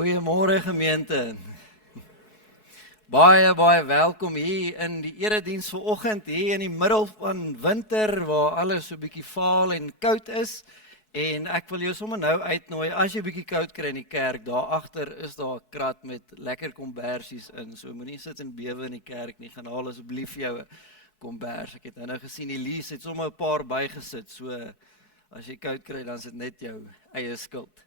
Goeiemôre gemeente. Baie welkom hier in die erediens vanoggend hier in die middel van winter waar alles so bietjie vaal en koud is. En ek wil jou sommer nou uitnooi as jy bietjie koud kry in die kerk, daar agter is daar 'n krat met lekker kombersies in. So moenie sit en bewe in die kerk nie. Gaan haal asseblief jou 'n kombers. Ek het nou gesien Elise het sommer 'n paar bygesit. So as jy koud kry dan is dit net jou eie skuld.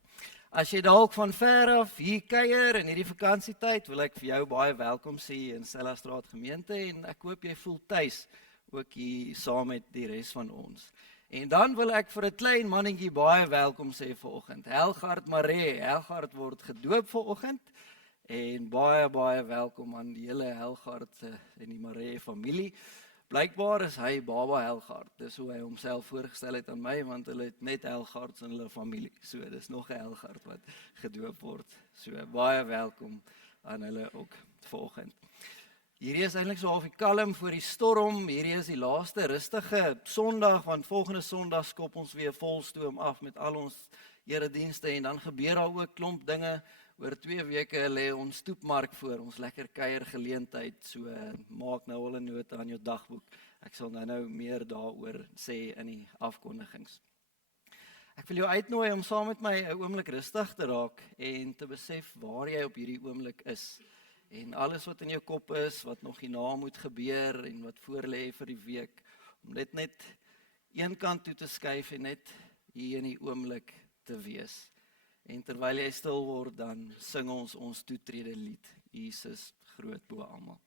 As jy dalk van ver af hier kuier in hierdie vakansietyd, wil ek vir jou baie welkom sê in Stellastraat gemeente en ek hoop jy voel tuis ook hier saam met die res van ons. En dan wil ek vir 'n klein mannetjie baie welkom sê vanoggend. Helgard Maree, Helgard word gedoop vanoggend en baie welkom aan die hele Helgard en die Maree familie. Blykbaar is hy Baba Helgard, dis hoe hy homself voorgestel het aan my, want hulle het net Helgards in hulle familie, so dis nog 'n Helgard wat gedoop word, so baie welkom aan hulle ook vanoggend. Hierdie is eintlik so half die kalm voor die storm, hierdie is die laaste rustige Sondag, want volgende Sondag skop ons weer volstoom af met al ons eredienste en dan gebeur daar ook klomp dinge. Oor 2 weke lê ons stoepmark voor, ons lekker kuier geleentheid, so maak nou al 'n note aan jou dagboek. Ek sal nou meer daaroor sê in die afkondigings. Ek wil jou uitnooi om saam met my 'n oomblik rustig te raak en te besef waar jy op hierdie oomblik is. En alles wat in jou kop is, wat nog hierna moet gebeur en wat voor lê vir die week, om dit net een kant toe te skuif en net hier in die oomblik te wees. En terwyl jy stil word, dan sing ons toetrede lied, Jesus groot bo almal.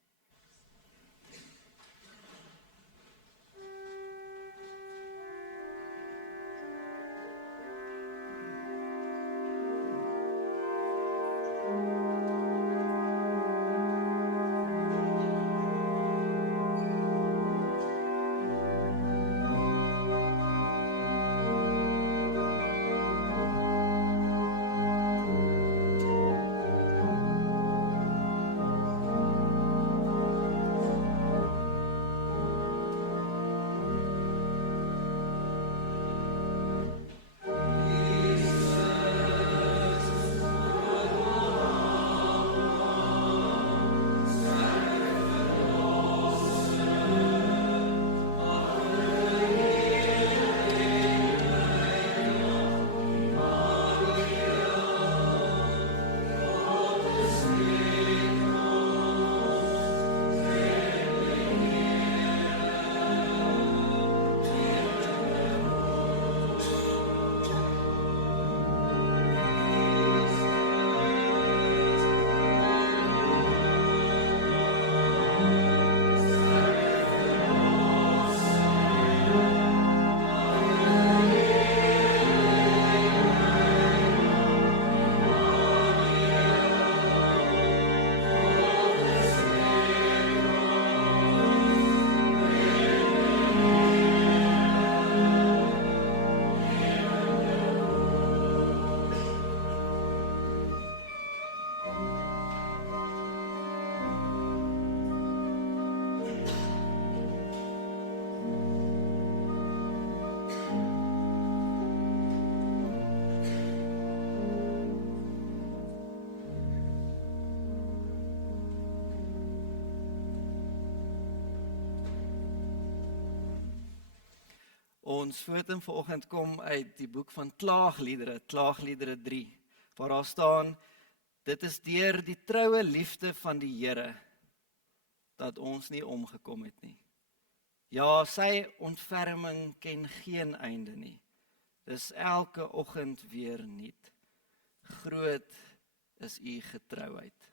Ons foto vanoggend kom uit die boek van Klaagliedere 3, waar daar staan, dit is deur die troue liefde van die Here, dat ons nie omgekom het nie. Ja, sy ontferming ken geen einde nie, dis elke oggend weer nuut. Groot is u getrouheid.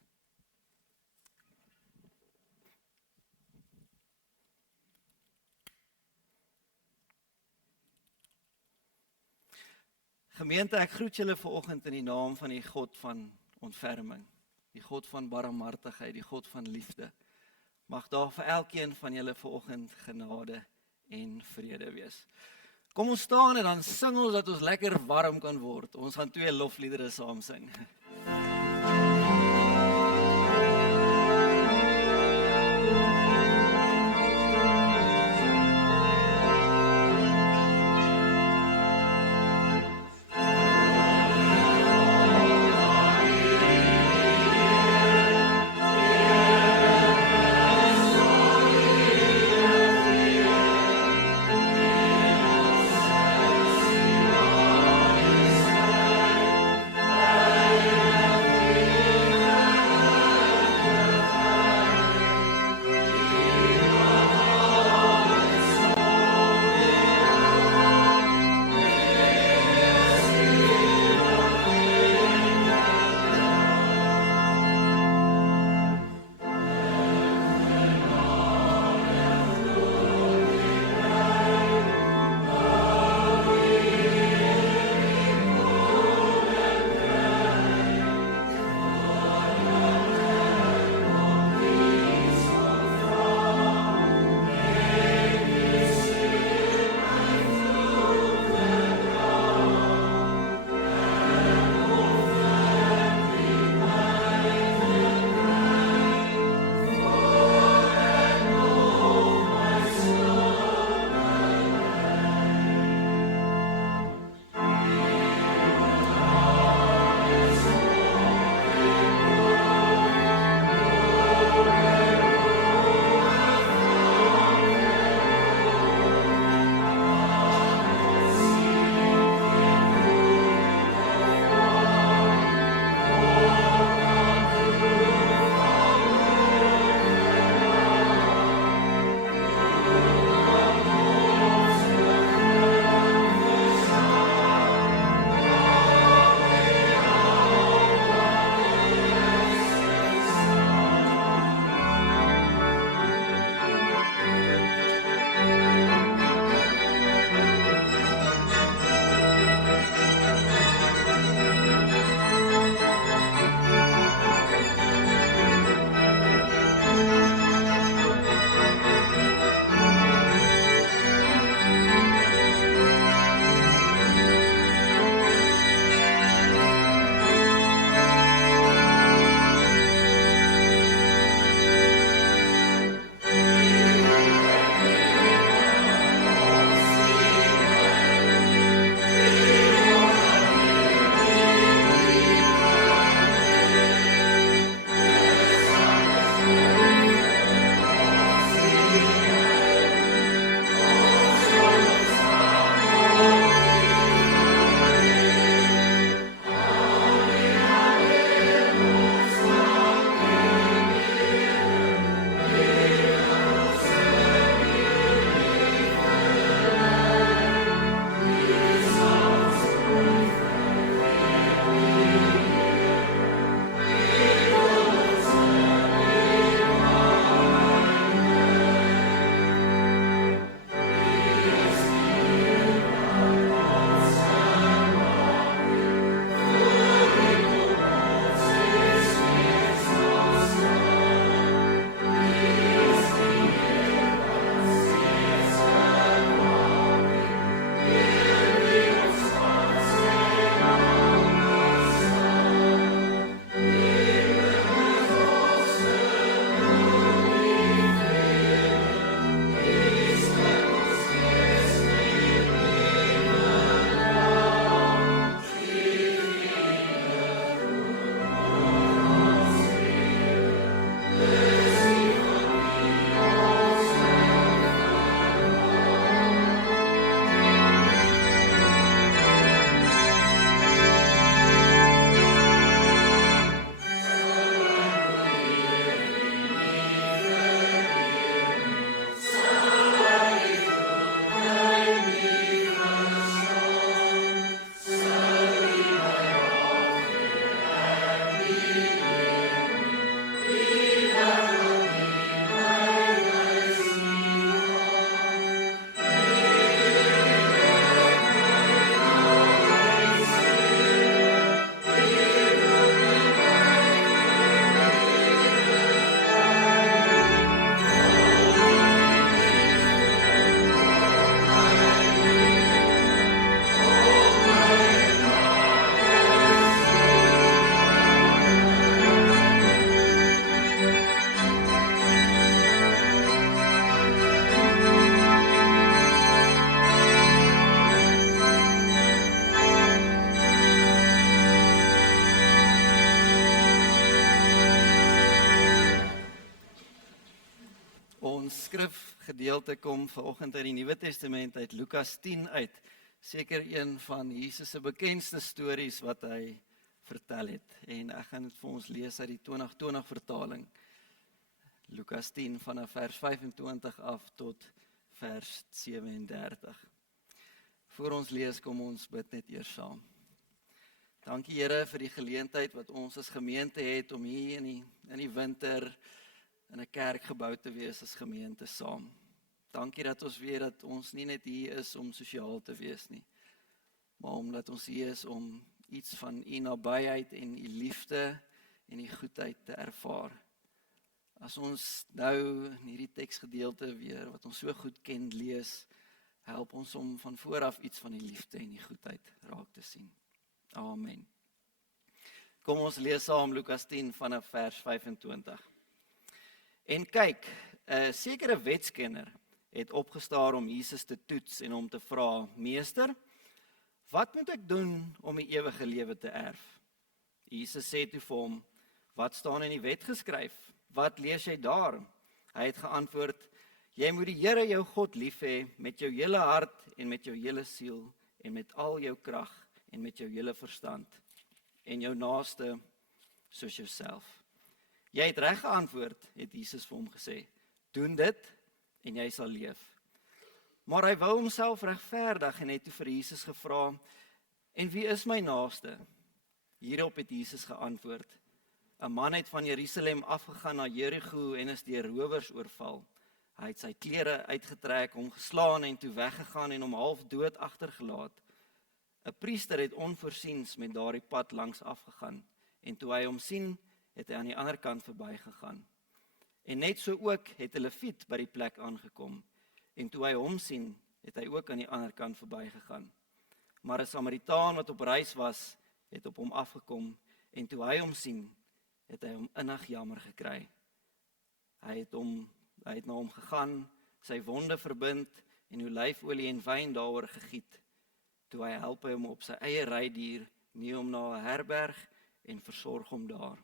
Gemeente, ek groet julle vanoggend in die naam van die God van ontferming, die God van barmhartigheid, die God van liefde. Mag daar vir elkeen van julle vanoggend genade en vrede wees. Kom ons staan en dan sing ons dat ons lekker warm kan word. Ons gaan 2 lofliedere saam sing. Ons skrifgedeelte kom vanoggend uit die Nuwe Testament uit Lukas 10 uit. Seker een van Jesus se bekendste stories wat hy vertel het. En ek gaan dit vir ons lees uit die 2020 vertaling. Lukas 10 vanaf vers 25 af tot vers 37. Voor ons lees, kom ons bid net eers saam. Dankie Here vir die geleentheid wat ons as gemeente het om hier in die winter in 'n kerkgebou te wees as gemeente saam. Dankie dat ons weet dat ons nie net hier is om sosiaal te wees nie, maar omdat ons hier is om iets van u nabyheid en u liefde en u goedheid te ervaar. As ons nou in hierdie teksgedeelte weer, wat ons so goed ken, lees, help ons om van vooraf iets van die liefde en die goedheid raak te sien. Amen. Kom ons lees saam Lukas 10 vanaf vers 25. En kyk, 'n sekere wetskenner het opgestaar om Jesus te toets en hom te vra: Meester, wat moet ek doen om die ewige lewe te erf? Jesus sê toe vir hom: Wat staan in die wet geskryf? Wat lees jy daar? Hy het geantwoord: Jy moet die Here jou God lief hê met jou hele hart en met jou hele siel en met al jou krag en met jou hele verstand en jou naaste soos jouself. Jy het reg geantwoord, het Jesus vir hom gesê. Doen dit en jy sal leef. Maar hy wou homself regverdig en het toe vir Jesus gevra: En wie is my naaste? Hierop het Jesus geantwoord: 'n man het van Jerusalem afgegaan na Jerigo en is deur rowers oorval. Hy het sy klere uitgetrek, hom geslaan en toe weggegaan en hom half dood agtergelaat. 'n Priester het onvoorsiens met daardie pad langs afgegaan en toe hy hom sien, het hy aan die ander kant verbygegaan. En net so ook het 'n Lewiet by die plek aangekom en toe hy hom sien, het hy ook aan die ander kant verbygegaan. Maar 'n Samaritaan wat op reis was, het op hom afgekom en toe hy hom sien, het hy hom innig jammer gekry. Hy het na hom gegaan, sy wonde verbind en olyfolie en wyn daaroor gegiet. Toe hy help hy hom op sy eie rydier, neem hom na 'n herberg en versorg hom daar.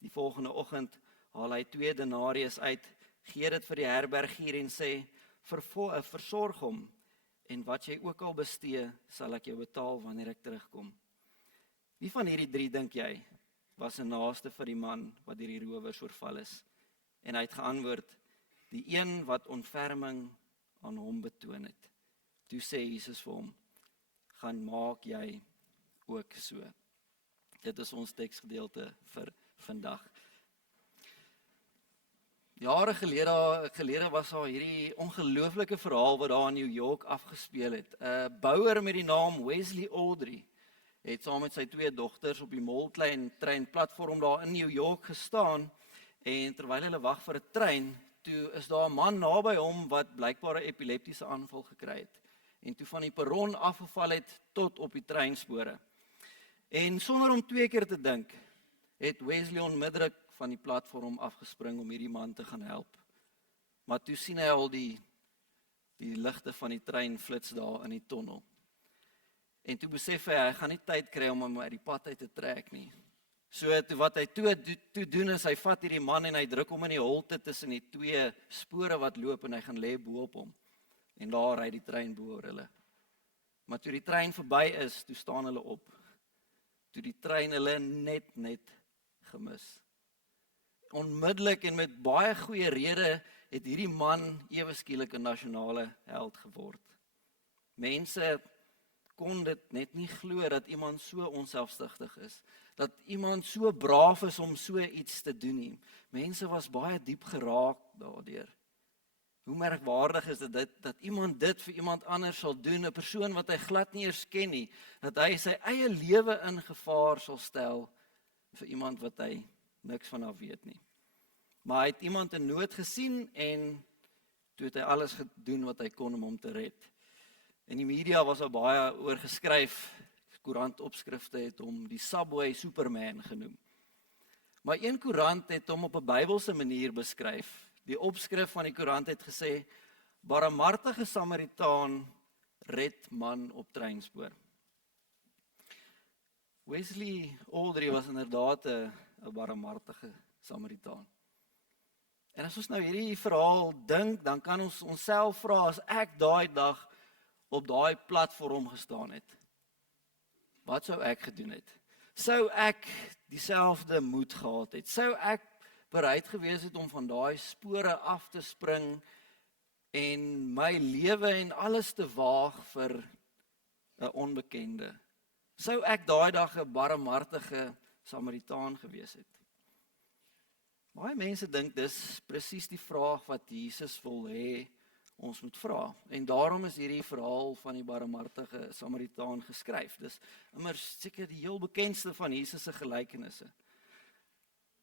Die volgende oggend haal hy 2 denarius uit, gee dit vir die herbergier en sê: Versorg hom, en wat jy ook al bestee, sal ek jou betaal wanneer ek terugkom. Wie van hierdie 3 dink jy was 'n naaste vir die man wat deur die rowers oorval is? En hy het geantwoord: die een wat ontferming aan hom betoon het. Toe sê Jesus vir hom: gaan maak jy ook so. Dit is ons teksgedeelte vir vandag. Jare gelede was daar hierdie ongelooflike verhaal wat daar in New York afgespeel het. 'n Bouer met die naam Wesley Aldry het saam met sy 2 dogters op die Moltline treinplatform daar in New York gestaan en terwyl hulle wag vir 'n trein, toe is daar 'n man naby hom wat blykbaar 'n epileptiese aanval gekry het en toe van die perron afgeval het tot op die treinspore. En sonder om 2 keer te dink, het Wesley onmiddellik van die platform afgespring om hierdie man te gaan help. Maar toe sien hy al die ligte van die trein flits daar in die tonnel. En toe besef hy gaan nie tyd kry om hom uit die pad uit te trek nie. So wat hy toe doen is, hy vat hierdie man en hy druk hom in die holte tussen die 2 spore wat loop en hy gaan lê bo op hom. En daar ry die trein bo oor hulle. Maar toe die trein verby is, toe staan hulle op. Toe die trein hulle net gemis. Onmiddellik en met baie goeie rede het hierdie man ewe skielik 'n nasionale held geword. Mense kon dit net nie glo dat iemand so onselfsugtig is, dat iemand so braaf is om so iets te doen nie. Mense was baie diep geraak daardeur. Hoe merkwaardig is dit dat iemand dit vir iemand anders sal doen, 'n persoon wat hy glad nie eers ken nie, dat hy sy eie lewe in gevaar sal stel vir iemand wat hy niks van af weet nie. Maar hy het iemand in nood gesien en toe het hy alles gedoen wat hy kon om hom te red. In die media was daar baie oor geskryf, koerantopskrifte het hom die Subway Superman genoem. Maar een koerant het hom op 'n Bybelse manier beskryf. Die opskrif van die koerant het gesê: barmhartige Samaritaan red man op treinspoor. Wesley Aldry was inderdaad 'n barmhartige Samaritaan. En as ons nou hierdie verhaal dink, dan kan ons onsself vra, as ek daai dag op daai platform gestaan het, wat sou ek gedoen het? Sou ek dieselfde moed gehad het? Sou ek bereid gewees het om van daai spore af te spring en my lewe en alles te waag vir 'n onbekende? Sou ek daai dag 'n barmhartige Samaritaan gewees het? Baie mense dink dis presies die vraag wat Jesus wil hê ons moet vra. En daarom is hierdie verhaal van die barmhartige Samaritaan geskryf. Dis immers seker die heel bekendste van Jesus se gelykenisse.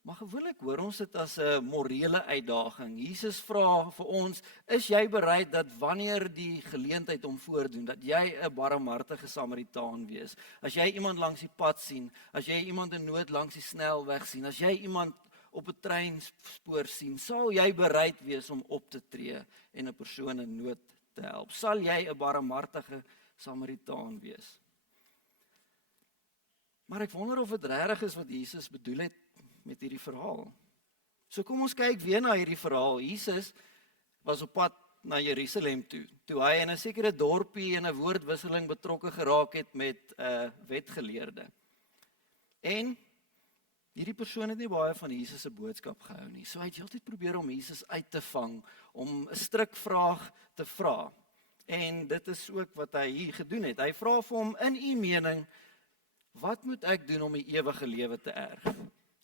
Maar gewoonlik hoor ons dit as 'n morele uitdaging. Jesus vra vir ons, is jy bereid dat wanneer die geleentheid hom voordoen, dat jy 'n barmhartige Samaritaan wees? As jy iemand langs die pad sien, as jy iemand in nood langs die snelweg sien, as jy iemand op 'n treinspoor sien, sal jy bereid wees om op te tree en 'n persoon in nood te help? Sal jy 'n barmhartige Samaritaan wees? Maar ek wonder of dit regtig is wat Jesus bedoel het met hierdie verhaal. So kom ons kyk weer na hierdie verhaal. Jesus was op pad na Jerusalem toe hy in 'n sekere dorpie in 'n woordwisseling betrokke geraak het met 'n wetgeleerde. En hierdie persoon het nie baie van Jesus se boodskap gehou nie. So hy het heeltyd probeer om Jesus uit te vang, om 'n strikvraag te vra. En dit is ook wat hy hier gedoen het. Hy vra vir hom, in u mening, wat moet ek doen om die ewige lewe te erf?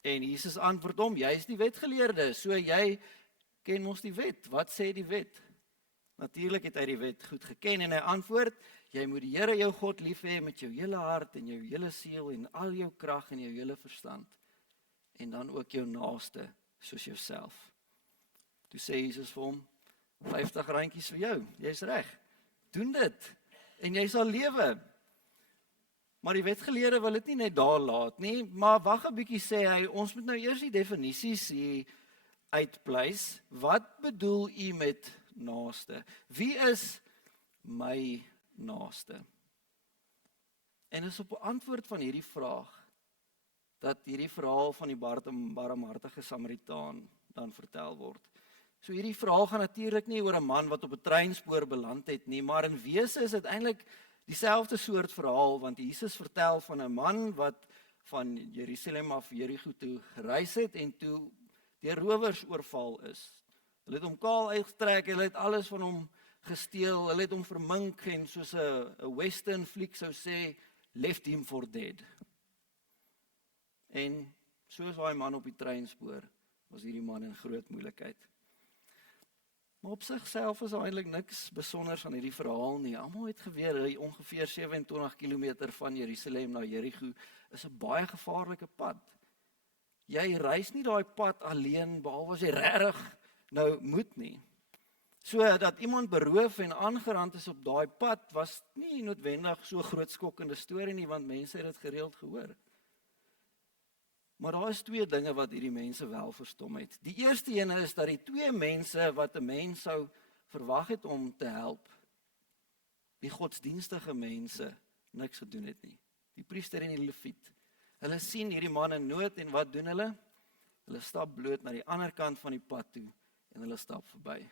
En Jesus antwoord hom, jy is die wetgeleerde, so jy ken mos die wet. Wat sê die wet? Natuurlik het hy die wet goed geken en hy antwoord, jy moet die Here jou God lief hê met jou hele hart en jou hele siel en al jou krag en jou hele verstand. En dan ook jou naaste soos jouself. Toe sê Jesus vir hom, 50 randjies vir jou, jy's reg. Doen dit en jy sal lewe. Maar die wetgeleerde wil dit nie net daar laat nie, maar wag 'n bietjie, sê hy, ons moet nou eers die definisies hier uitpleis. Wat bedoel u met naaste? Wie is my naaste? En is op 'n antwoord van hierdie vraag dat hierdie verhaal van die barmhartige Samaritaan dan vertel word. So hierdie verhaal gaan natuurlik nie oor 'n man wat op 'n treinspoor beland het nie, maar in wese is dit eintlik dieselfde soort verhaal, want Jesus vertel van 'n man wat van Jerusalem af Jerigo toe gereis het en toe deur rowers oorval is. Hulle het hom kaal uitgetrek, hulle het alles van hom gesteel, hulle het hom vermink en soos 'n western fliek sou sê, left him for dead. En soos daai man op die treinspoor, was hierdie man in groot moeilikheid. Maar op sigself is eintlik niks besonders aan hierdie verhaal nie. Almal het geweet hy ongeveer 27 km van Jerusalem na Jerigo is 'n baie gevaarlike pad. Jy reis nie daai pad alleen behalwe as jy regtig nou moet nie. So dat iemand beroof en aangerand is op daai pad was nie noodwendig so groot skokkende storie nie, want mense het dit gereeld gehoor. Maar daar is twee dinge wat hierdie mense wel verstom het. Die eerste ene is dat die twee mense wat 'n mens sou verwag het om te help, die godsdienstige mense, niks gedoen het nie. Die priester en die leviet. Hulle sien hierdie man in nood en wat doen hulle? Hulle stap bloot na die ander kant van die pad toe en hulle stap verby.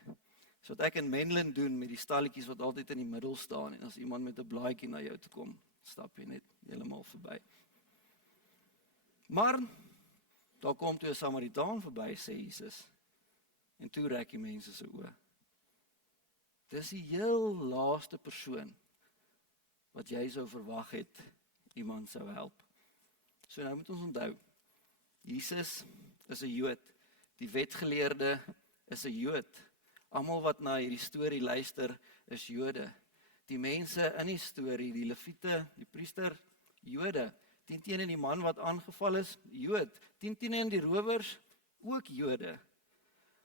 So wat ek in Menlyn doen met die stalletjies wat altyd in die middel staan en as iemand met 'n blaadjie na jou toe kom, stap jy net heeltemal verby. Maar daar kom toe 'n Samaritaan verby, sê Jesus. En toe rek die mense se oë. Dis die heel laaste persoon wat jy sou verwag het iemand sou help. So nou moet ons onthou, Jesus is 'n Jood, die wetgeleerde is 'n Jood. Almal wat na hierdie storie luister is Jode. Die mense in die storie, die leviete, die priester, Jode. Teen die man wat aangeval is, Jood. Teen die rowers, ook Jode.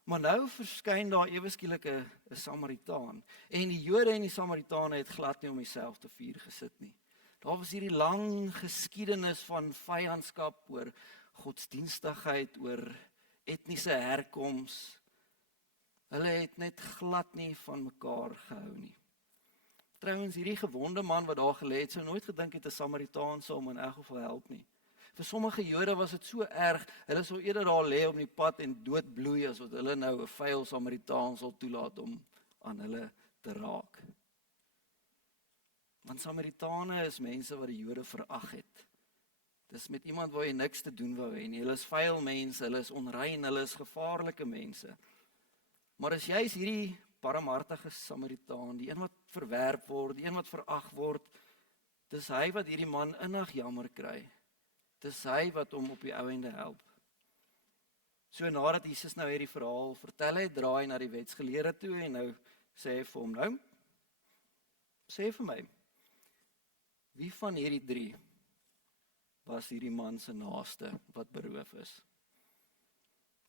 Maar nou verskyn daar ewe skielik 'n Samaritaan. En die Jode en die Samaritane het glad nie om dieselfde vuur gesit nie. Daar was hierdie lang geskiedenis van vyandskap oor godsdienstigheid, oor etniese herkoms. Hulle het net glad nie van mekaar gehou nie. Trouwens, hierdie gewonde man wat daar gelê het, sou nooit gedink het 'n Samaritaan sou hom in elk geval help nie. Vir sommige Jode was dit so erg, hulle sou eerder daar lê op die pad en doodbloei as wat hulle nou 'n vuil Samaritaan sal toelaat om aan hulle te raak. Want Samaritane is mense wat die Jode verag het. Dis met iemand waar jy niks te doen wou hê nie. Hulle is vuil mense, hulle is onrein, hulle is gevaarlike mense. Maar as jy is hierdie barmhartige Samaritaan, die een wat verwerp word, die een wat verag word, dis hy wat hierdie man innig jammer kry. Dis hy wat hom op die ou ende help. So nadat Jesus nou hierdie verhaal vertel het, draai hy na die wetsgeleerde toe en nou sê hy vir hom, nou, sê vir my, wie van hierdie 3 was hierdie man se naaste wat beroof is?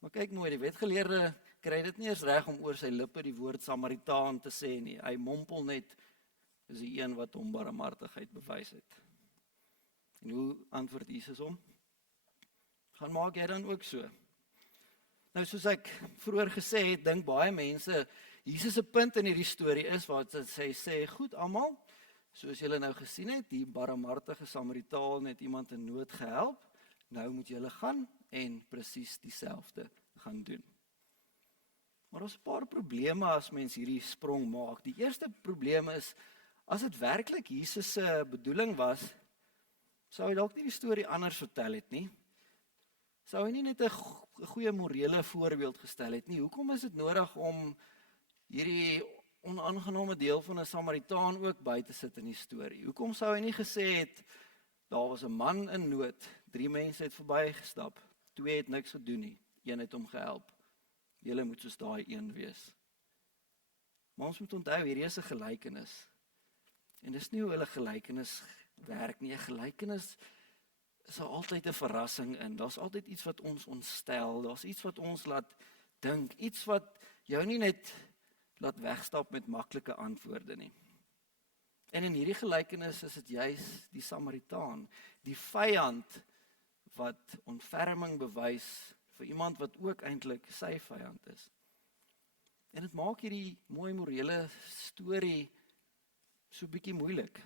Maar kyk mooi, die wetgeleerde kry dit nie eens reg om oor sy lippe die woord Samaritaan te sê nie. Hy mompel net, is die een wat hom barmhartigheid bewys het. En hoe antwoord Jesus hom? Gaan maak jy dan ook so? Nou soos ek vroeër gesê het, dink baie mense, Jesus se punt in hierdie storie is wat hy sê, goed almal, soos julle nou gesien het, die barmhartige Samaritaan het iemand in nood gehelp, nou moet julle gaan en presies dieselfde gaan doen. Maar ons 'n paar probleme as mens hierdie sprong maak. Die eerste probleem is, as dit werklik Jesus se bedoeling was, sou hy dalk nie die storie anders vertel het nie. Sou hy nie net 'n goeie morele voorbeeld gestel het nie. Hoekom is dit nodig om hierdie onaangename deel van 'n Samaritaan ook by te sit in die storie? Hoekom sou hy nie gesê het, daar was 'n man in nood, 3 mense het verbygestap, 2 het niks gedoen nie, 1 het hom gehelp. Julle moet soos daai een wees. Maar ons moet onthou, hierdie is 'n gelykenis. En dis nie hoe hulle gelykenis werk nie. 'n Gelykenis is altyd 'n verrassing in. Daar's altyd iets wat ons ontstel, daar's iets wat ons laat dink, iets wat jou nie net laat wegstap met maklike antwoorde nie. En in hierdie gelykenis is dit juis die Samaritaan, die vyand wat ontferming bewys vir iemand wat ook eintlik sy vyand is. En dit maak hierdie mooi morele storie so bietjie moeilik.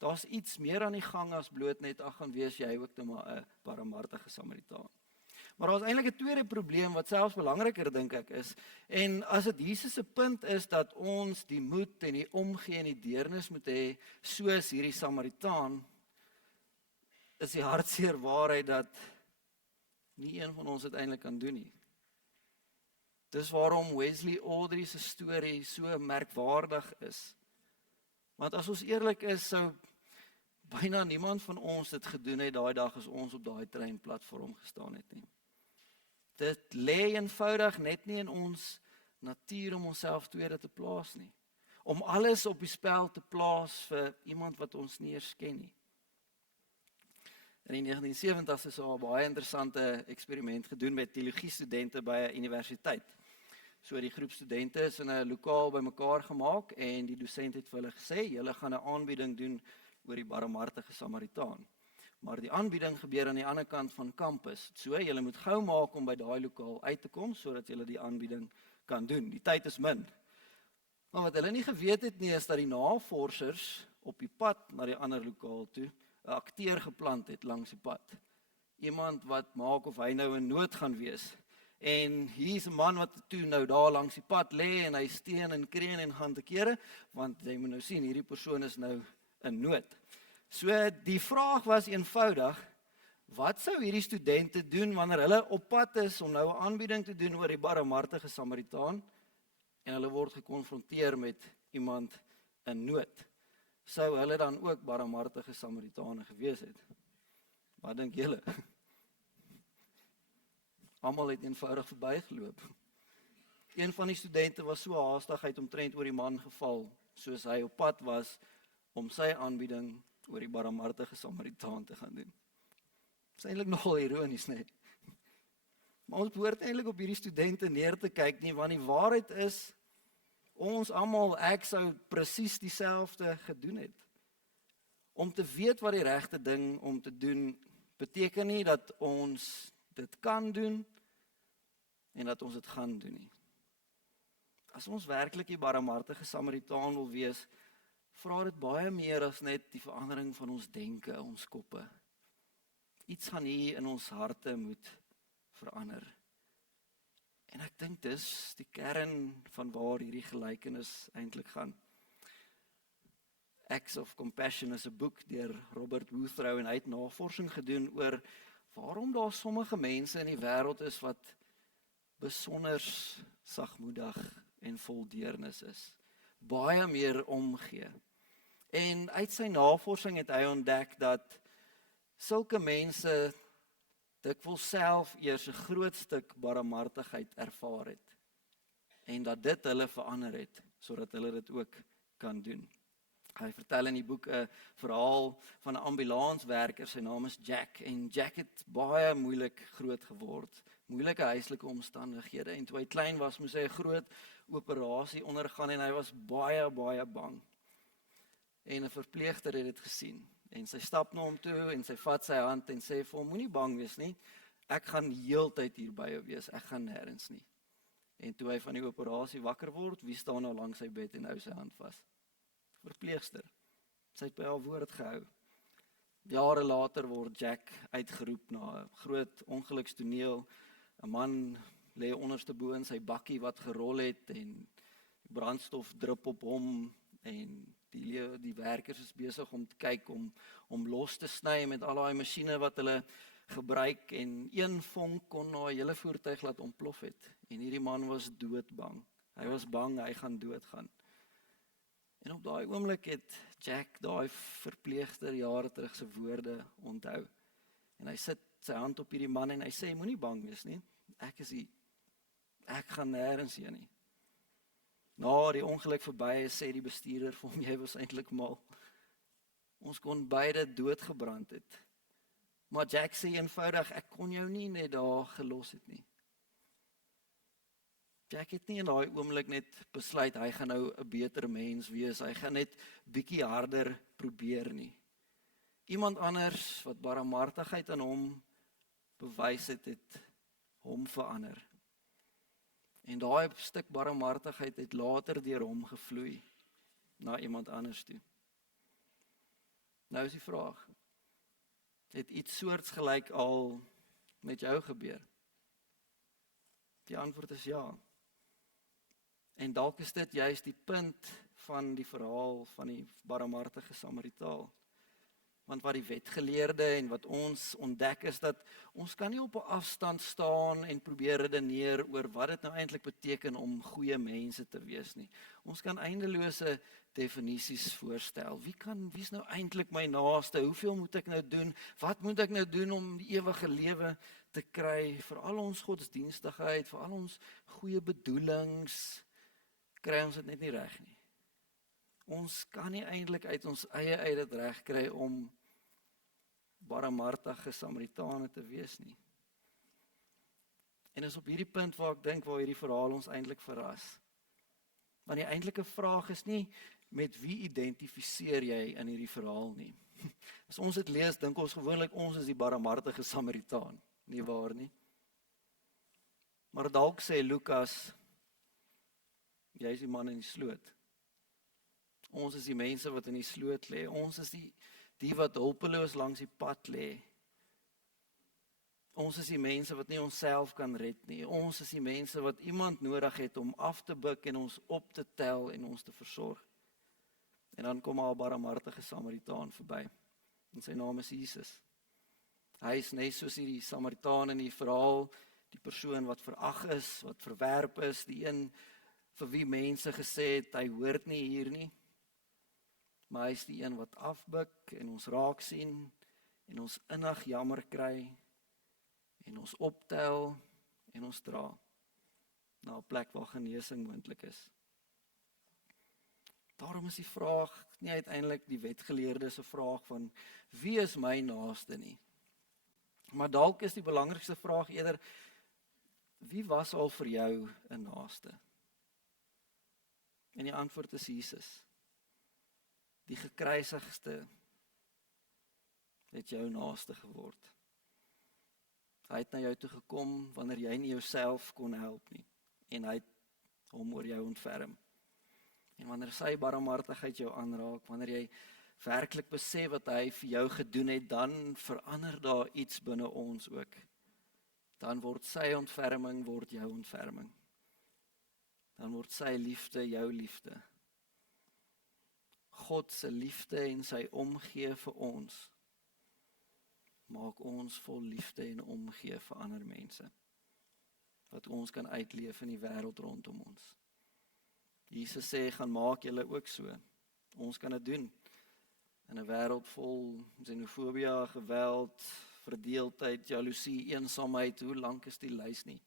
Daar's iets meer aan die gang as bloot net gaan wees jy ook net maar 'n barmhartige Samaritaan. Maar daar's eintlik 'n tweede probleem wat selfs belangriker dink ek is. En as dit Jesus se punt is dat ons die moed en die omgee en die deernis moet hê soos hierdie Samaritaan, is die hartseer waarheid dat nie een van ons dit eintlik kan doen nie. Dis waarom Wesley Audrey se storie so merkwaardig is. Want as ons eerlik is, sou byna niemand van ons dit gedoen het daai dag as ons op daai treinplatform gestaan het nie. Dit lê eenvoudig net nie in ons natuur om onsself tweede te plaas nie. Om alles op die spel te plaas vir iemand wat ons nie eers ken nie. In die 1970s is daar 'n baie interessante eksperiment gedoen met teologiestudente by 'n universiteit. So die groep studente is in 'n lokaal bymekaar gemaak en die dosent het vir hulle gesê, julle gaan 'n aanbieding doen oor die barmhartige Samaritaan. Maar die aanbieding gebeur aan die ander kant van kampus. So julle moet gou maak om by daai lokaal uit te kom sodat julle die aanbieding kan doen. Die tyd is min. Maar wat hulle nie geweet het nie is dat die navorsers op die pad na die ander lokaal toe 'n akteur geplant het langs die pad. Iemand wat maak of hy nou in nood gaan wees. En hier's 'n man wat toe nou daar langs die pad lê en hy steen en kreun en gaan te kere, want jy moet nou sien hierdie persoon is nou in nood. So die vraag was eenvoudig, wat sou hierdie studente doen wanneer hulle op pad is om nou 'n aanbieding te doen oor die barmhartige Samaritaan en hulle word gekonfronteer met iemand in nood? Sou hulle dan ook barmhartige Samaritane gewees het? Wat dink julle? Almal het eenvoudig verbygeloop. Een van die studente was so haastig, hy het omtrent oor die man geval, soos hy op pad was om sy aanbieding oor die barmhartige Samaritaan te gaan doen. Dit is eintlik nogal ironies, nee. Maar ons behoort eintlik op hierdie studente neer te kyk nie, want die waarheid is, ons almal, ek sou presies dieselfde gedoen het. Om te weet wat die regte ding om te doen, beteken nie dat ons dit kan doen en dat ons dit gaan doen nie. As ons werklik die barmhartige Samaritaan wil wees, vra dit baie meer as net die verandering van ons denke, ons koppe. iets gaan hier in ons harte moet verander. En ek dink dis die kern van waar hierdie gelykenis eintlik gaan. Acts of Compassion is 'n boek deur Robert Woodrow en hy het navorsing gedoen oor waarom daar sommige mense in die wêreld is wat besonder sagmoedig en vol deernis is. Baie meer omgee. En uit sy navorsing het hy ontdek dat sulke mense dikwels self eers 'n groot stuk barmhartigheid ervaar het. En dat dit hulle verander het, sodat hulle dit ook kan doen. Hy vertel in die boek 'n verhaal van 'n ambulanswerker, sy naam is Jack. En Jack het baie moeilik groot geword, moeilike huislike omstandighede. En toe hy klein was, moes hy 'n groot operasie ondergaan en hy was baie bang. En 'n verpleegster het dit gesien. En sy stap na hom toe en sy vat sy hand en sê vir hom, moenie bang wees nie, ek gaan heeltyd hier by jou wees, ek gaan nêrens nie. En toe hy van die operasie wakker word, wie staan nou langs sy bed en hou sy hand vas? Verpleegster. Sy het by haar woord gehou. Jare later word Jack uitgeroep na 'n groot ongelukstoneel. 'n Man lê onderste bo in sy bakkie wat gerol het en brandstof drup op hom en die werkers is besig om te kyk om los te sny met al daai masjiene wat hulle gebruik en een vonk kon na 'n hele voertuig laat ontplof het. En hierdie man was doodbang. Hy was bang hy gaan doodgaan. En op daai oomblik het Jack daai verpleegster jare terug se woorde onthou. En hy sit sy hand op hierdie man en hy sê, moenie bang wees nie, ek is hier. Ek gaan nêrens heen nie. Na die ongeluk verby is, sê die bestuurder vir hom, jy was eintlik mal. Ons kon beide doodgebrand het. Maar Jack sê eenvoudig, ek kon jou nie net daar gelos het nie. Jack het nie in daai oomblik net besluit, hy gaan nou 'n beter mens wees, hy gaan net bietjie harder probeer nie. Iemand anders wat barmhartigheid aan hom bewys het hom verander. En daai stuk barmhartigheid het later deur hom gevloei na iemand anders toe. Nou is die vraag, het iets soortgelyk al met jou gebeur? Die antwoord is ja. En dalk is dit juist die punt van die verhaal van die barmhartige Samaritaan. Want wat die wetgeleerde en wat ons ontdek is dat ons kan nie op 'n afstand staan en probeer redeneer oor wat dit nou eintlik beteken om goeie mense te wees nie. Ons kan eindelose definisies voorstel. Wie's nou eintlik my naaste? Hoeveel moet ek nou doen? Wat moet ek nou doen om die ewige lewe te kry? Vir al ons godsdienstigheid, vir al ons goeie bedoelings, kry ons dit net nie reg nie. Ons kan nie eintlik uit ons eie dit reg kry om barmhartige Samaritane te wees nie. En is op hierdie punt waar ek dink waar hierdie verhaal ons eintlik verras. Want die eintlike vraag is nie met wie identifiseer jy in hierdie verhaal nie. As ons dit lees, dink ons gewoonlik ons is die barmhartige Samaritaan, nie waar nie? Maar dalk sê Lukas, jy is die man in die sloot. Ons is die mense wat in die sloot lê. Ons is die wat hulpeloos langs die pad lê. Ons is die mense wat nie onsself kan red nie. Ons is die mense wat iemand nodig het om af te buig en ons op te tel en ons te versorg. En dan kom 'n barmhartige Samaritaan verby. En sy naam is Jesus. Hy is net soos die Samaritaan in die verhaal, die persoon wat verag is, wat verwerp is, die een vir wie mense gesê het, hy hoort nie hier nie. Maar hy is die een wat afbuig en ons raak sien en ons innig jammer kry en ons optel en ons dra na 'n plek waar genesing moontlik is. Daarom is die vraag nie uiteindelik die wetgeleerde se vraag van wie is my naaste nie. Maar dalk is die belangrikste vraag eerder wie was al vir jou 'n naaste? En die antwoord is Jesus. Die gekruisigde het jou naaste geword. Hy het na jou toe gekom wanneer jy nie jouself kon help nie. En hy het hom oor jou ontferm. En wanneer sy barmhartigheid jou aanraak, wanneer jy werklik besef wat hy vir jou gedoen het, dan verander daar iets binne ons ook. Dan word sy ontferming, word jou ontferming. Dan word sy liefde jou liefde. God se liefde en sy omgee vir ons, maak ons vol liefde en omgee vir ander mense, wat ons kan uitleef in die wêreld rondom ons. Jesus sê, gaan maak julle ook so. Ons kan dit doen. In 'n wêreld vol xenofobie, geweld, verdeeldheid, jaloesie, eensaamheid, hoe lank is die lys nie?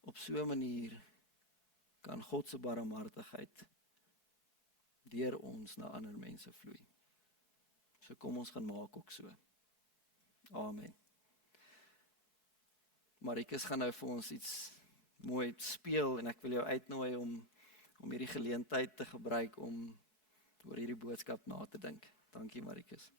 Op so 'n manier kan God se barmhartigheid deur ons na ander mense vloei. So kom ons gaan maak ook so. Amen. Marikus gaan nou vir ons iets mooi speel en ek wil jou uitnooi om hierdie geleentheid te gebruik om oor hierdie boodskap na te dink. Dankie Marikus.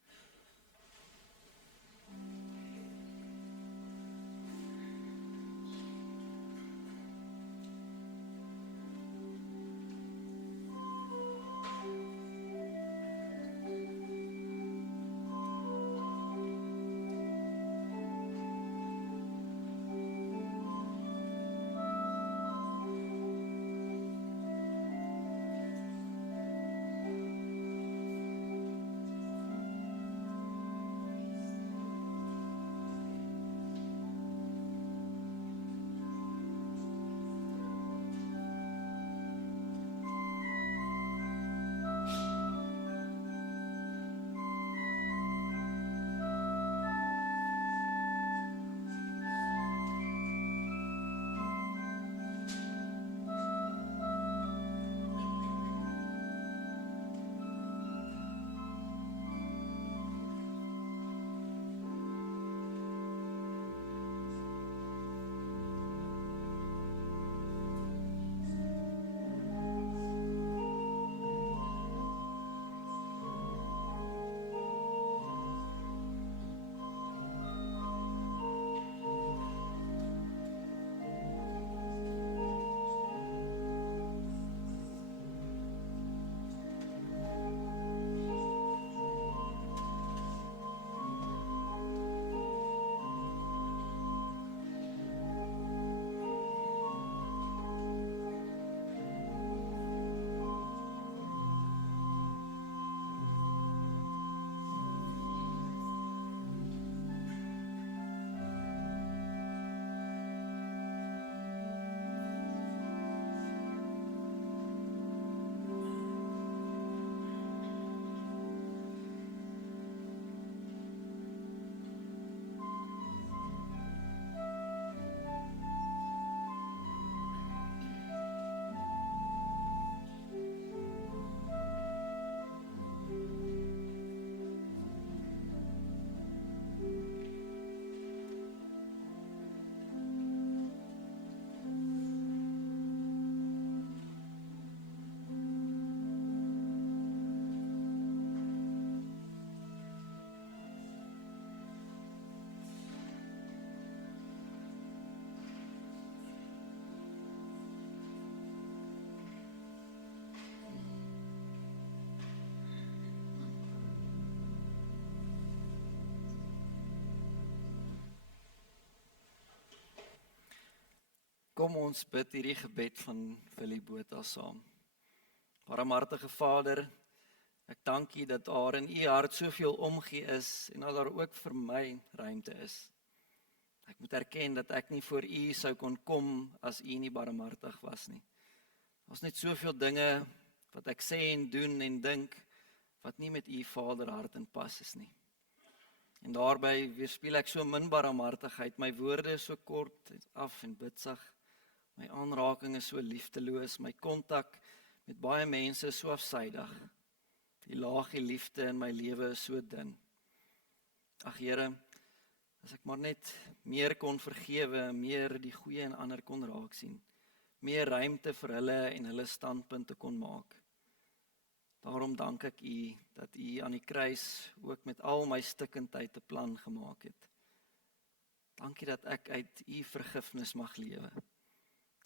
Kom ons bid hierdie gebed van Willie Botha saam. Barmhartige Vader, ek dank U dat daar in U hart soveel omgee is en dat daar ook vir my ruimte is. Ek moet erken dat ek nie voor U sou kon kom as U nie barmhartig was nie. Daar's net soveel dinge wat ek sê en doen en dink wat nie met U Vaderhart in pas is nie. En daarbey weerspieël ek so min barmhartigheid, my woorde is so kort, af en bitsig. My aanraking is so liefdeloos, my kontak met baie mense is so afsydig. Die laagie liefde in my lewe is so dun. Ag Here, as ek maar net meer kon vergewe, meer die goeie in ander kon raak sien, meer ruimte vir hulle en hulle standpunte kon maak. Daarom dank ek U dat U aan die kruis ook met al my stikkindheid 'n plan gemaak het. Dankie dat ek uit U vergifnis mag lewe.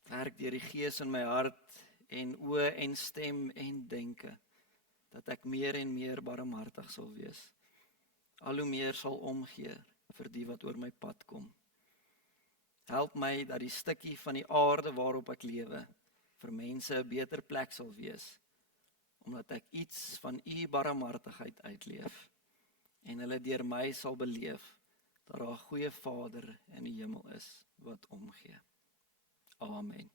Werk deur die Gees in my hart en oë en stem en denke, dat ek meer en meer barmhartig sal wees. Al hoe meer sal omgee vir die wat oor my pad kom. Help my dat die stukkie van die aarde waarop ek lewe vir mense 'n beter plek sal wees, omdat ek iets van u barmhartigheid uitleef en hulle deur my sal beleef dat daar 'n goeie Vader in die hemel is wat omgee. Amen.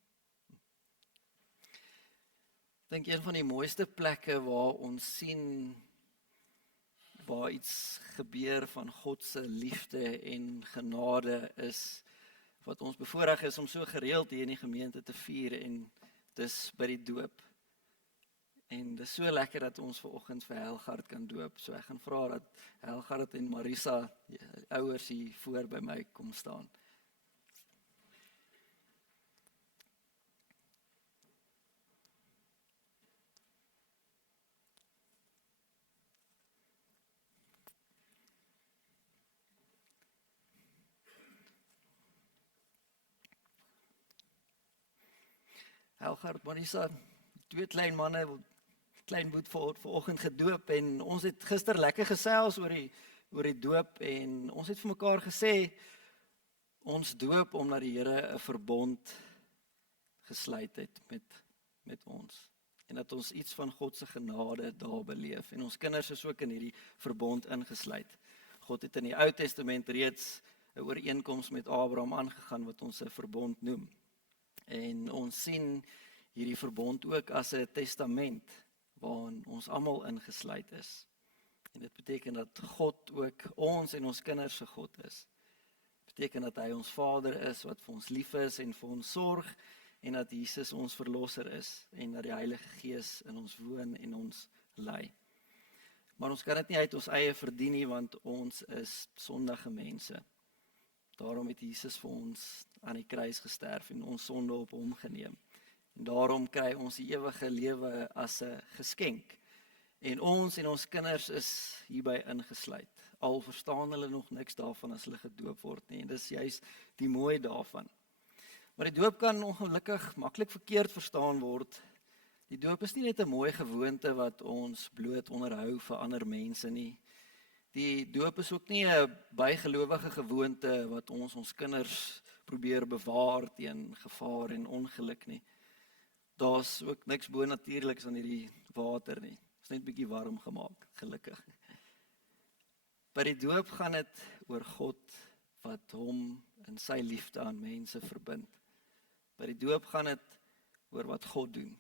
Ek dink een van die mooiste plekke waar ons sien waar iets gebeur van God se liefde en genade is, wat ons bevoorreg is om so gereeld hier in die gemeente te vier, en dis by die doop. En dis so lekker dat ons vanoggend vir Helgard kan doop. So ek gaan vra dat Helgard en Marisa, die ouers, hier voor by my kom staan. Helgard, Marisa, twee klein manne, klein boet vanoggend gedoop, en ons het gister lekker gesels oor die doop, en ons het vir mekaar gesê, ons doop omdat die Here 'n verbond gesluit het met ons, en dat ons iets van God se genade daar beleef, en ons kinders is ook in hierdie verbond ingesluit. God het in die Ou Testament reeds 'n ooreenkoms met Abraham aangegaan wat ons 'n verbond noem. En ons sien hierdie verbond ook as 'n testament waarin ons almal ingesluit is. En dit beteken dat God ook ons en ons kinders se God is. Dit beteken dat hy ons Vader is wat vir ons lief is en vir ons sorg, en dat Jesus ons verlosser is en dat die Heilige Gees in ons woon en ons lei. Maar ons kan dit nie uit ons eie verdien nie, want ons is sondige mense. Daarom het Jesus vir ons aan die kruis gesterf en ons sonde op hom geneem. En daarom kry ons die ewige lewe as 'n geskenk. En ons kinders is hierby ingesluit. Al verstaan hulle nog niks daarvan as hulle gedoop word nie. En dis juist die mooi daarvan. Maar die doop kan ongelukkig maklik verkeerd verstaan word. Die doop is nie net 'n mooi gewoonte wat ons bloot onderhou vir ander mense nie. Die doop is ook nie 'n bygelowige gewoonte wat ons kinders probeer bewaar teen gevaar en ongeluk nie. Daar's ook niks bonatuurliks aan hierdie water nie. Dit is net bietjie warm gemaak, gelukkig. By die doop gaan dit oor God wat hom in sy liefde aan mense verbind. By die doop gaan dit oor wat God doen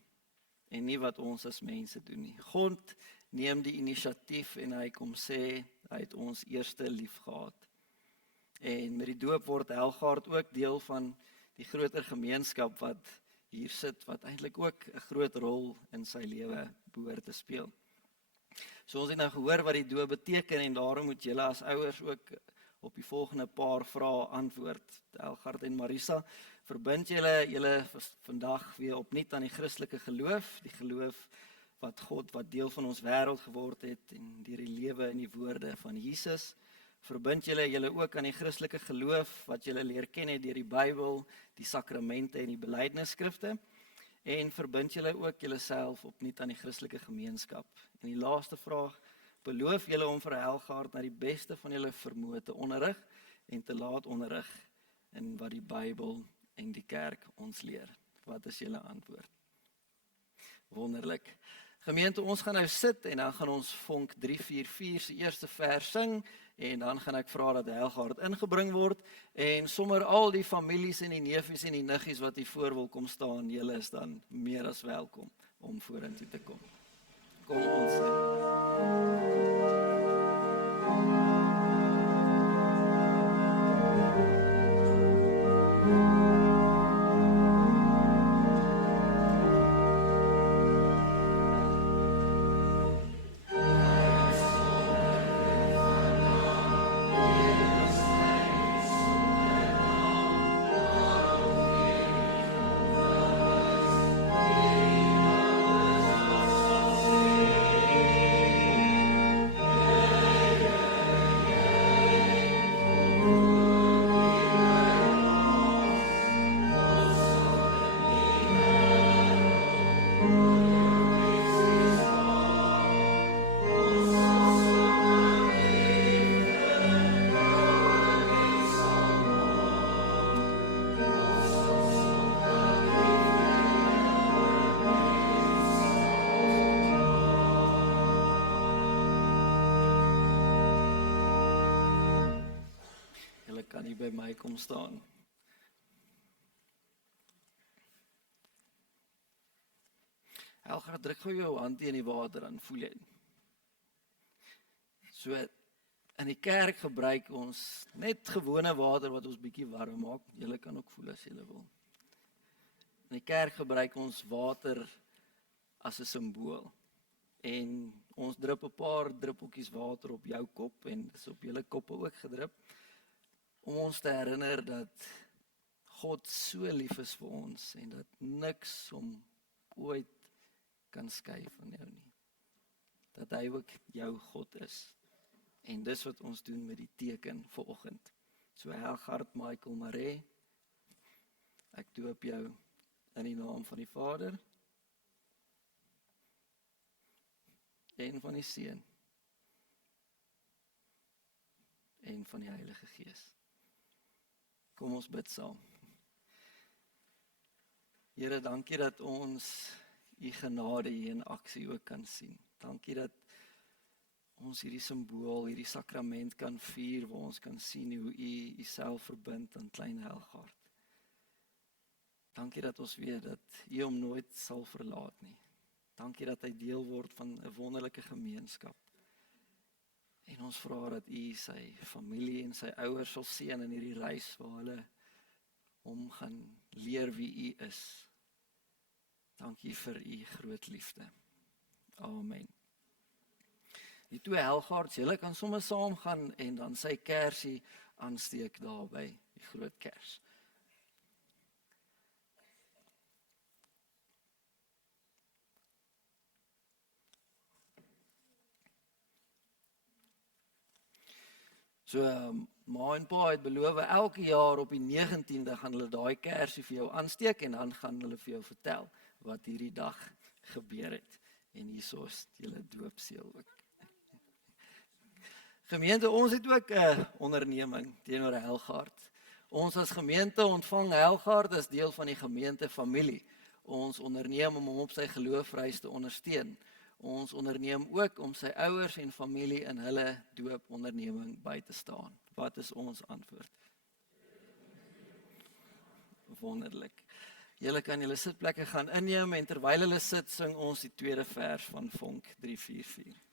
en nie wat ons as mense doen nie. God neem die inisiatief en hy kom sê hy het ons eerste lief gehad. En met die doop word Helgard ook deel van die groter gemeenskap wat hier sit, wat eintlik ook 'n groot rol in sy lewe behoort te speel. So ons het nou gehoor wat die doop beteken, en daarom moet julle as ouers ook op die volgende paar vrae antwoord. Helgard en Marisa, verbind julle vandag weer opnuut aan die Christelike geloof, die geloof wat God, wat deel van ons wêreld geword het, en deur die lewe en die woorde van Jesus. Verbind julle ook aan die Christelike geloof wat julle leer ken het deur die Bybel, die sakramente en die belydenisskrifte. En verbind julle ook julleself opnuut aan die Christelike gemeenskap. En die laaste vraag, beloof julle om vir Helgard na die beste van julle vermoë te onderrig en te laat onderrig in wat die Bybel en die kerk ons leer? Wat is julle antwoord? Wonderlik. Gemeente, ons gaan nou sit en dan gaan ons Vonk 344 se eerste vers sing, en dan gaan ek vra dat Helgard ingebring word, en sommer al die families en die neefies en die niggies wat hier voor wil kom staan, julle is dan meer as welkom om vorentoe te kom. Kom ons sing. julle kan hier by my kom staan. Helga, druk gou jou hand in die water, dan voel jy. So, in die kerk gebruik ons net gewone water wat ons bietjie warm maak. Julle kan ook voel as julle wil. In die kerk gebruik ons water as 'n simbool. En ons drup 'n paar druppeltjies water op jou kop en dis op julle koppe ook gedrup, om ons te herinner dat God so lief is vir ons en dat niks hom ooit kan skei van jou nie. Dat hy ook jou God is. En dis wat ons doen met die teken vanoggend. So Helgard Michael Maree, ek doop jou in die naam van die Vader en van die Seun en van die Heilige Gees. Kom ons bid saam. Here, dankie dat ons u genade hier in aksie ook kan sien. Dankie dat ons hierdie simbool, hierdie sakrament kan vier, waar ons kan sien hoe u uself verbind aan klein Helgard. Dankie dat ons weet dat u hom nooit sal verlaat nie. Dankie dat hy deel word van 'n wonderlike gemeenskap. En ons vra dat u sy familie en sy ouers sal seën in hierdie reis waar hulle hom gaan leer wie u is. Dankie vir u groot liefde. Amen. Die twee Helgards, julle kan sommer saam gaan en dan sy kersie aansteek daarby, die groot kers. So, ma en pa het beloof, elke jaar op die 19de gaan hulle daai kersie vir jou aansteek en dan gaan hulle vir jou vertel wat hierdie dag gebeur het. En hierso is julle doopseël ook. Gemeente, ons het ook 'n onderneming teenoor Helgard. Ons as gemeente ontvang Helgard as deel van die gemeentefamilie. Ons onderneem om hom op sy geloofreis te ondersteun. Ons onderneem ook om sy ouers en familie in hulle dooponderneming by te staan. Wat is ons antwoord? Wonderlik. Julle kan julle sitplekke gaan inneem en terwyl hulle sit, sing ons die tweede vers van Vonk 344.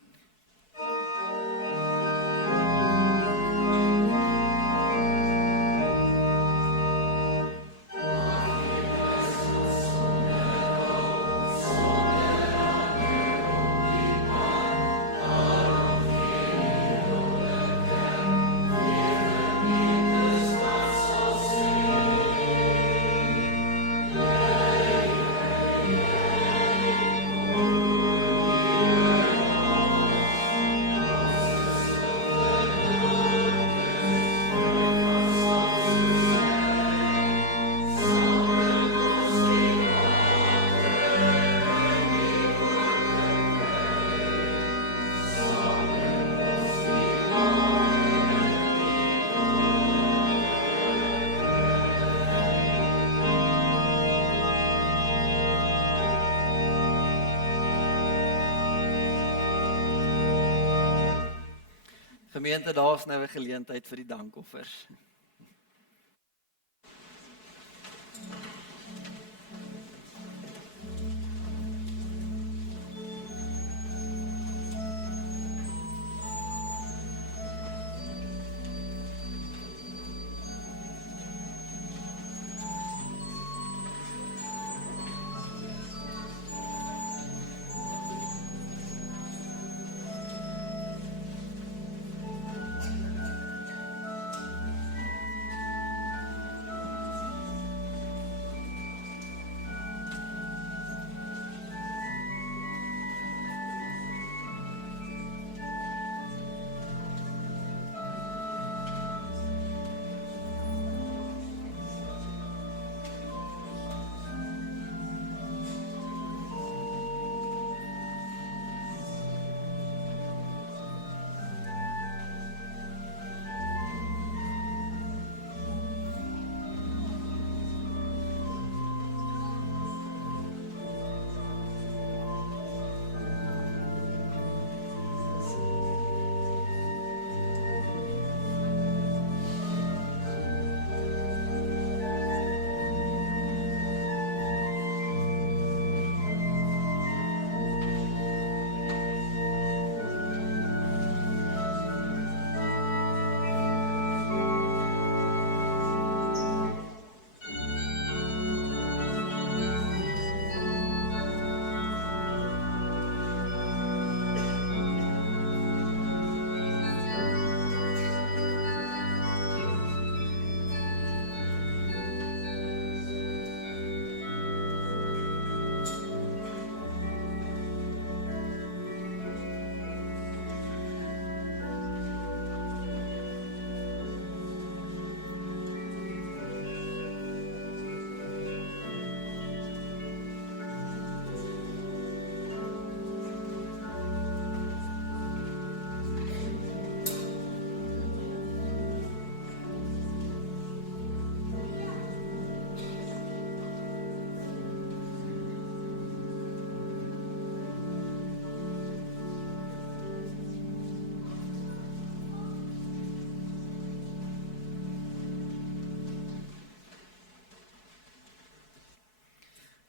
Gemeente, daar is nou 'n geleentheid vir die dankoffers.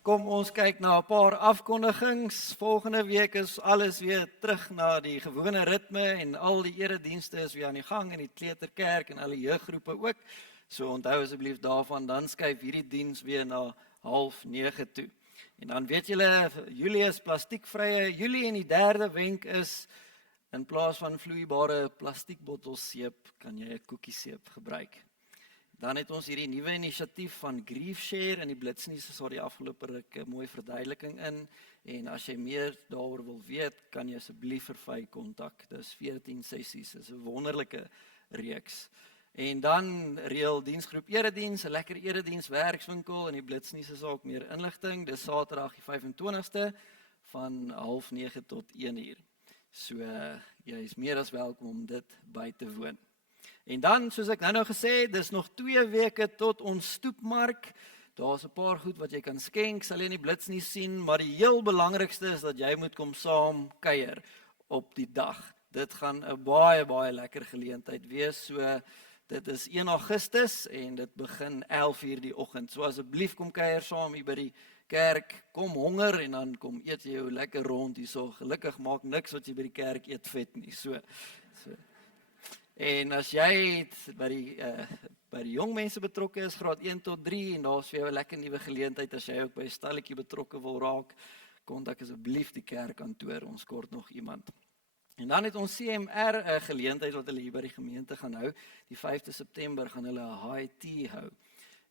Kom ons kyk na 'n paar afkondigings. Volgende week is alles weer terug na die gewone ritme en al die eredienste is weer aan die gang in die Kleuterkerk en al die jeuggroepe ook. So onthou asseblief daarvan, dan skuif hierdie diens weer na 8:30 toe. En dan weet julle, Julie is plastiekvrye Julie en die derde wenk is, in plaas van vloeibare plastiekbottelseep, kan jy 'n koekieseep gebruik. Dan het ons hierdie nuwe inisiatief van GriefShare in die Blitsnuus, is daar die afgelope ruk 'n mooi verduideliking in. En as jy meer daaroor wil weet, kan jy asseblief vir Faye kontak. Dis 14 sessies, dis 'n wonderlike reeks. En dan reël diensgroep erediens, 'n lekker erediens werkswinkel in die Blitsnuus is ook meer inligting. Dis Saterdag die 25ste van 8:30 tot 1:00. So jy is meer as welkom om dit by te woon. En dan, soos ek nou gesê het, dis nog 2 weke tot ons stoepmark. Daar's 'n paar goed wat jy kan skenk, sal jy in die Blitsnuus sien, maar die heel belangrikste is dat jy moet kom saam kuier op die dag. Dit gaan 'n baie lekker geleentheid wees. So dit is 1 Augustus en dit begin 11:00 die oggend. So asseblief kom kuier saam hier by die kerk. Kom honger en dan kom eet jy jou lekker rond hierso. Gelukkig maak niks wat jy by die kerk eet vet nie. So. En as jy by die jong mense betrokke is, graad 1 tot 3, en daar is vir jou 'n lekker nuwe geleentheid, as jy ook by 'n stalletjie betrokke wil raak, kontak asseblief die kerkkantoor, ons kort nog iemand. En dan het ons CMR 'n geleentheid wat hulle hier by die gemeente gaan hou. Die 5de September gaan hulle 'n high tea hou.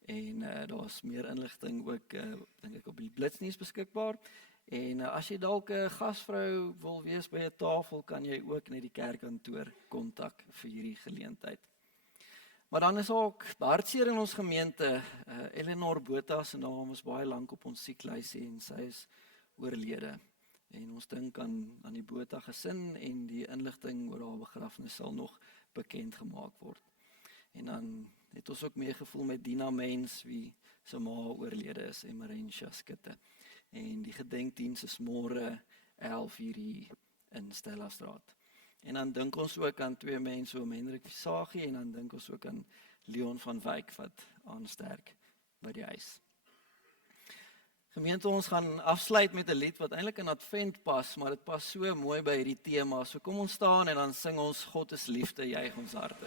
En daar's meer inligting ook, dink ek, op die Blitsnuus beskikbaar. En as jy dalk 'n gasvrou wil wees by 'n tafel, kan jy ook net die kerkkantoor kontak vir hierdie geleentheid. Maar dan is ook hartseer in ons gemeente. Eleanor Botha se naam is baie lank op ons sieklysie en sy is oorlede. En ons dink aan die Botha gesin en die inligting oor haar begrafnis sal nog bekend gemaak word. En dan het ons ook meegevoel met Dina Mens, wie se ma oorlede is, Emerentia Skutte. En die gedenkdiens is môre 11:00 hier in Stellastraat. En dan dink ons ook aan 2 mense, oom Hendrik Visagie, en dan dink ons ook aan Leon van Wyk wat aansterk by die huis. Gemeente, ons gaan afsluit met 'n lied wat eintlik in Advent pas, maar dit pas so mooi by hierdie tema. So kom ons staan en dan sing ons God is liefde, juig ons harte.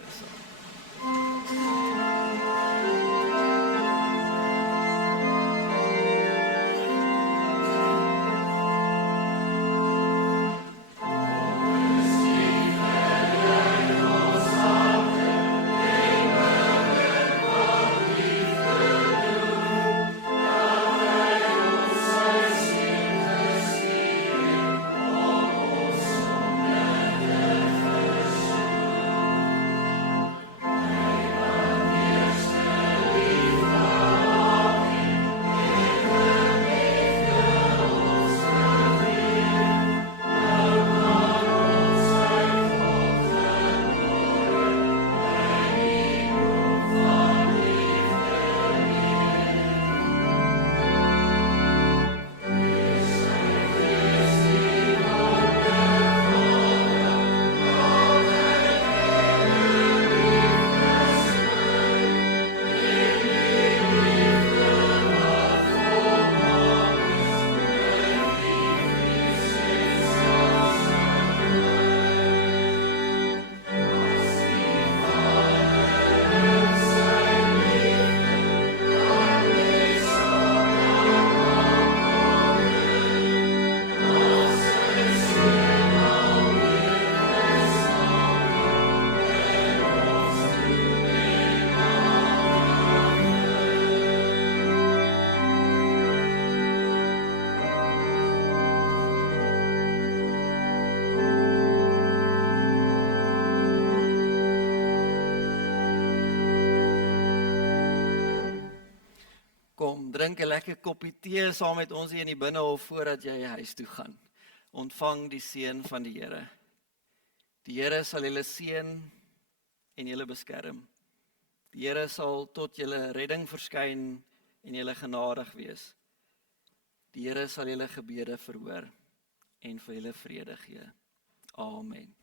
Kom, drink 'n lekker koppie tee saam met ons hier in die binnehof voordat jy huis toe gaan. Ontvang die seën van die Here. Die Here sal julle seën en julle beskerm. Die Here sal tot julle redding verskyn en julle genadig wees. Die Here sal julle gebede verhoor en vir julle vrede gee. Amen.